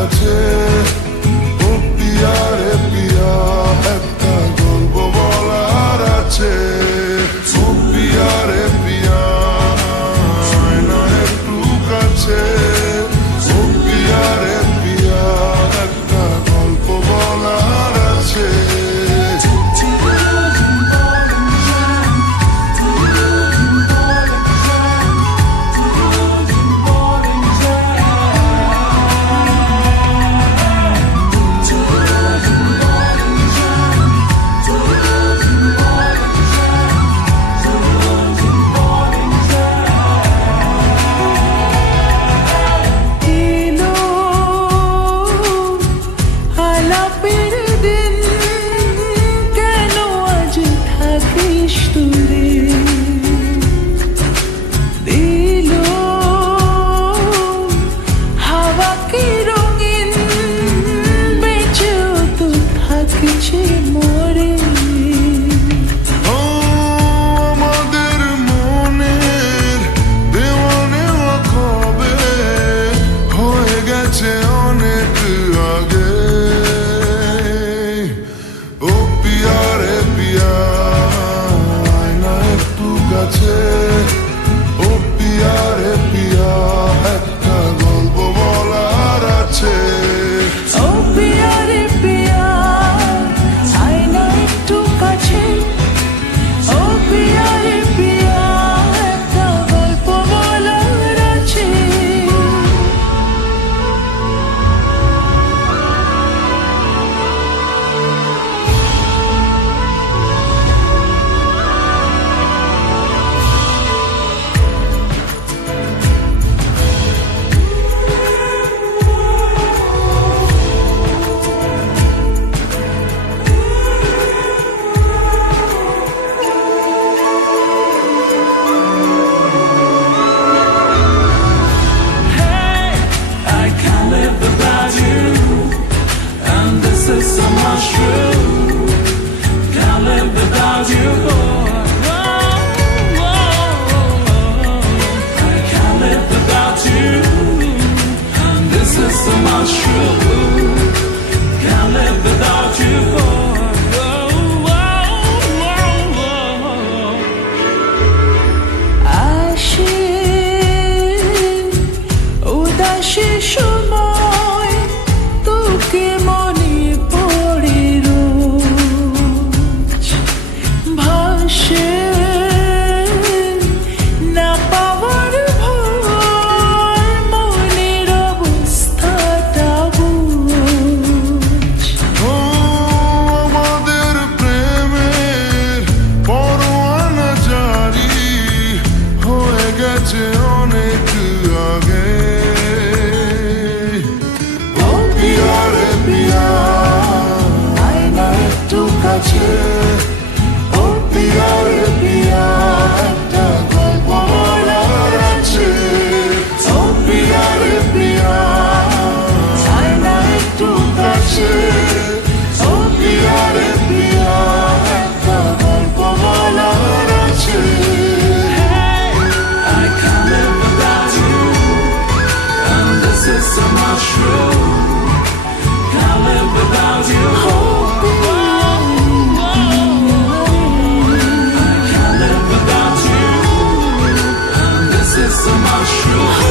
কাছে। ও পিয়া রে পিয়া, একটা গল্প বলার আছে। ও পিয়া রে পিয়া, আয় না একটু কাছে। ও পিয়া রে পিয়া, একটা গল্প বলার আছে। ও পিয়া রে পিয়া, একটা গল্প বলার আছে। ও পিয়া রে পিয়া, আয় না একটু কাছে। ও পিয়া রে পিয়া, একটা গল্প বলার আছে। সময় তোকে মনে পড়ে রোজ, ভাসে না পাওয়ার ভয়, মনের অবস্থাটা বুঝ। ও আমাদের প্রেমের পরোয়ানা জারি হয়ে গেছে অনেক আগে। ও পিয়া রে পিয়া, একটা গল্প বলার আছে। ও পিয়া রে পিয়া, আয় না একটু কাছে। ও পিয়া রে পিয়া, একটা গল্প বলার আছে। I can't live without you, and this is so much true. Can't live without you. So much true.